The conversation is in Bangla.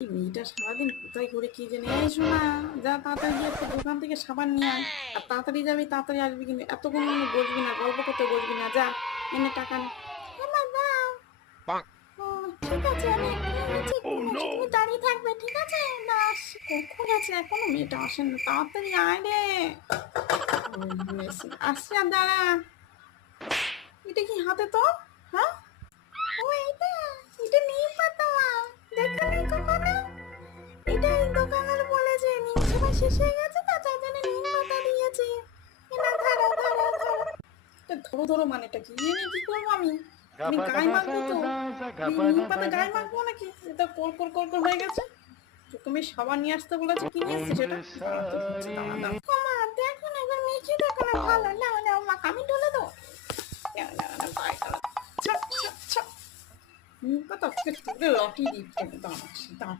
এই মেয়েটা সারাদিন কোথায় করে কি জানি। এই শোনা, যা তাড়াতাড়ি গিয়ে একটা দোকান থেকে সাবান নিয়ে আয়। আর তাড়াতাড়ি যাবি, তাড়াতাড়ি আসবি, কিন্তু এতক্ষণ বসবি না, গল্প করতে বসবি না। যা, এনে টাকা নে। আমার দাও। ও, ঠিক আছে, আমি এক্ষুনি নিচ্ছি, এক্ষুনি নিচ্ছি। তুমি দাঁড়িয়ে থাকবে, ঠিক আছে? না, কখন আছে, এখনো মেয়েটা আসেন না। তাড়াতাড়ি আয় রে। আসছে, আর দাঁড়া। এটা কি হাতে তোর? হ্যাঁ, ও এইটা, এটা নিম পাতা। দেখা নেই কখনো? এটা এই দোকানের বলেছে নিম সময় শেষ হয়ে গেছে, তো তার জন্য নিম পাতা দিয়েছে। না, ধরো ধরো ধরো। এটা ধরো ধরো মানেটা কি? এ নিয়ে কি করবো আমি? আমি গায়ে মাখবো তো। নিম পাতা গায়ে মাখবো নাকি? এটা কর কর কর কর হয়ে গেছে। তোকে আমি সাবান নিয়ে আসতে বলেছি, কি নিয়ে এসছি সেটা? দাঁড়া, তোর হচ্ছে, দাঁড়া দাঁড়া। মা, দেখো না, এবার মেখে দেখো না, ভালো। নাও নাও, মাখ, আমি ঢেলে দেবো। নাও নাও নাও, গায়ে দাঁড়া। ছাপ ছাপ ছাপ। নিম পাতা আজকে তুলে লটি দিচ্ছে। দাঁড়া দাঁড়া।